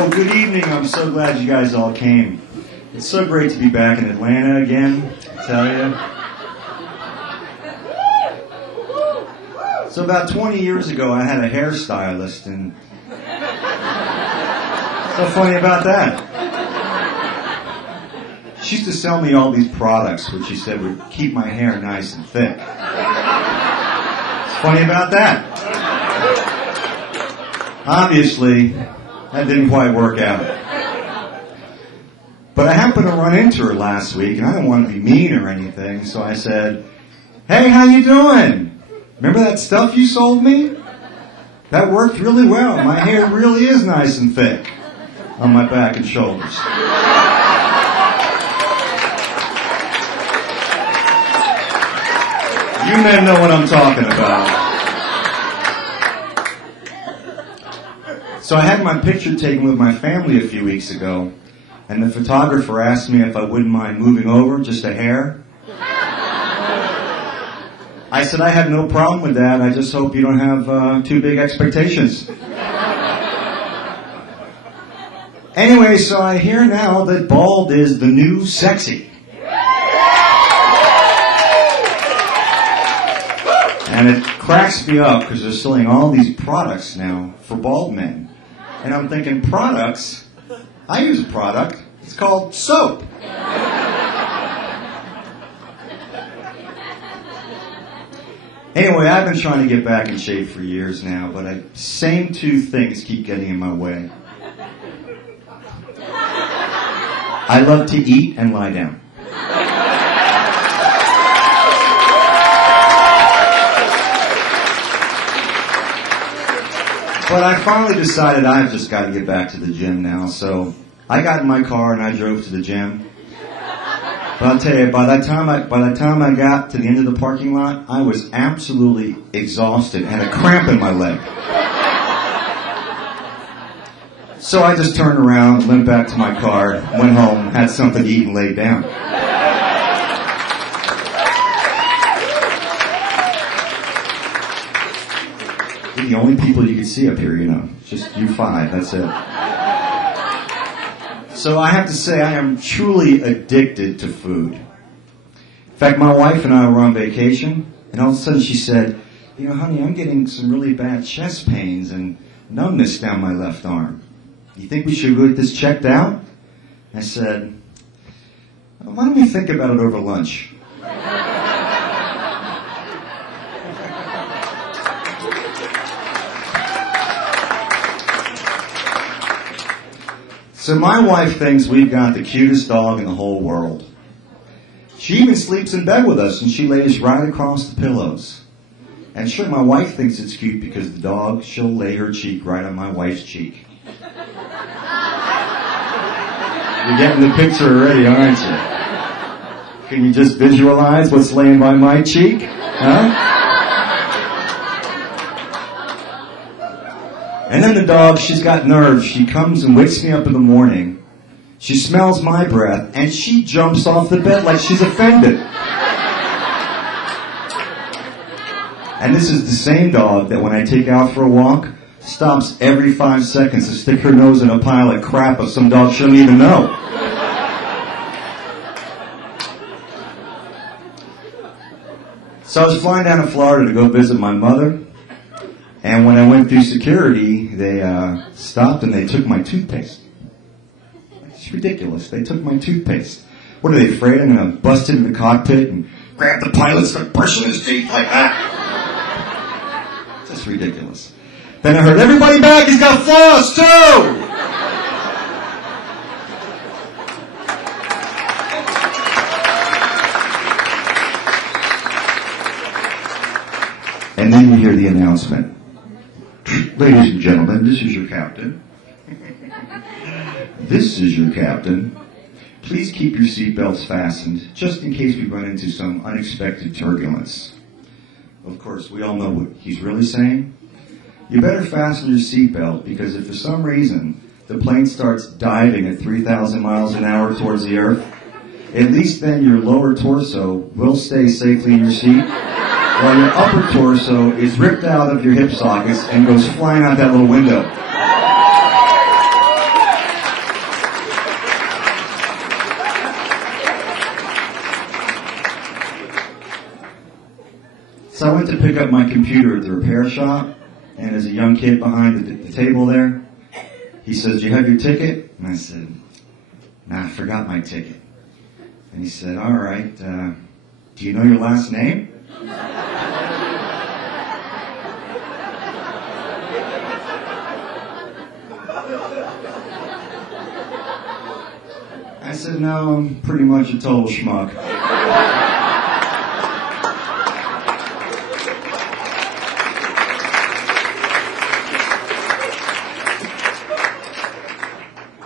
Oh, good evening. I'm so glad you guys all came. It's so great to be back in Atlanta again, I tell you. So about 20 years ago, I had a hairstylist, and what's so funny about that? She used to sell me all these products, which she said would keep my hair nice and thick. What's funny about that? Obviously, that didn't quite work out. But I happened to run into her last week, and I didn't want to be mean or anything, so I said, "Hey, how you doing? Remember that stuff you sold me? That worked really well. My hair really is nice and thick on my back and shoulders." You men know what I'm talking about. So I had my picture taken with my family a few weeks ago, and the photographer asked me if I wouldn't mind moving over just a hair. I said I have no problem with that. I just hope you don't have too big expectations. Anyway, so I hear now that bald is the new sexy. And it cracks me up because they're selling all these products now for bald men. And I'm thinking, products? I use a product. It's called soap. Anyway, I've been trying to get back in shape for years now, but same two things keep getting in my way. I love to eat and lie down. But I finally decided I've just got to get back to the gym now, so I got in my car and I drove to the gym. But I'll tell you, by the time I got to the end of the parking lot, I was absolutely exhausted and had a cramp in my leg. So I just turned around, limped back to my car, went home, had something to eat, and laid down. The only people you can see up here, you know, just you five, that's it. So I have to say I am truly addicted to food. In fact, my wife and I were on vacation, and all of a sudden she said, "You know, honey, I'm getting some really bad chest pains and numbness down my left arm. You think we should go get this checked out?" I said, "Why don't we think about it over lunch?" So my wife thinks we've got the cutest dog in the whole world. She even sleeps in bed with us, and she lays right across the pillows. And sure, my wife thinks it's cute because the dog, she'll lay her cheek right on my wife's cheek. You're getting the picture already, aren't you? Can you just visualize what's laying by my cheek? Huh? And then the dog, she's got nerves. She comes and wakes me up in the morning. She smells my breath, and she jumps off the bed like she's offended. And this is the same dog that when I take out for a walk, stops every 5 seconds to stick her nose in a pile of crap of some dog she doesn't even know. So I was flying down to Florida to go visit my mother. And when I went through security, they stopped and they took my toothpaste. It's ridiculous. They took my toothpaste. What are they afraid I'm going to bust into the cockpit and grab the pilot and start brushing his teeth like that? Just ridiculous. Then I heard, "Everybody back, he's got floss too!" And then you hear the announcement. "Ladies and gentlemen, this is your captain. This is your captain. Please keep your seatbelts fastened, just in case we run into some unexpected turbulence." Of course, we all know what he's really saying. You better fasten your seatbelt, because if for some reason the plane starts diving at 3,000 miles an hour towards the earth, at least then your lower torso will stay safely in your seat, while your upper torso is ripped out of your hip sockets and goes flying out that little window. to pick up my computer at the repair shop, and there's a young kid behind the table there. He says, "Do you have your ticket?" And I said, "Nah, I forgot my ticket." And he said, "All right, do you know your last name?" I said, "No, I'm pretty much a total schmuck."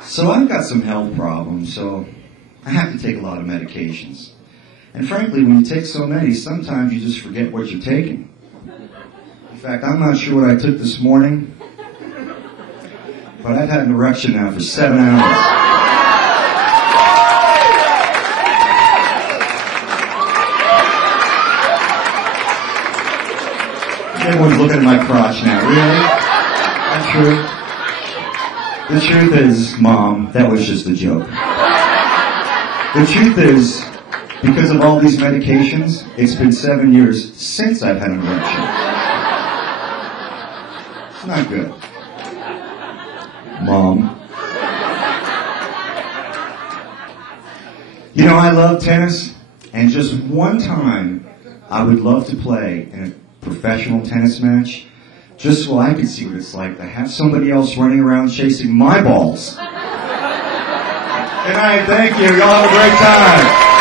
So I've got some health problems, so I have to take a lot of medications. And frankly, when you take so many, sometimes you just forget what you're taking. In fact, I'm not sure what I took this morning, but I've had an erection now for 7 hours. Everyone's looking at my crotch now. Really? That's true? The truth is, Mom, that was just a joke. The truth is, because of all these medications, it's been 7 years since I've had an erection. It's not good. Mom. You know, I love tennis, and just one time, I would love to play in a professional tennis match, just so I could see what it's like to have somebody else running around chasing my balls. Good night, thank you. Y'all have a great time.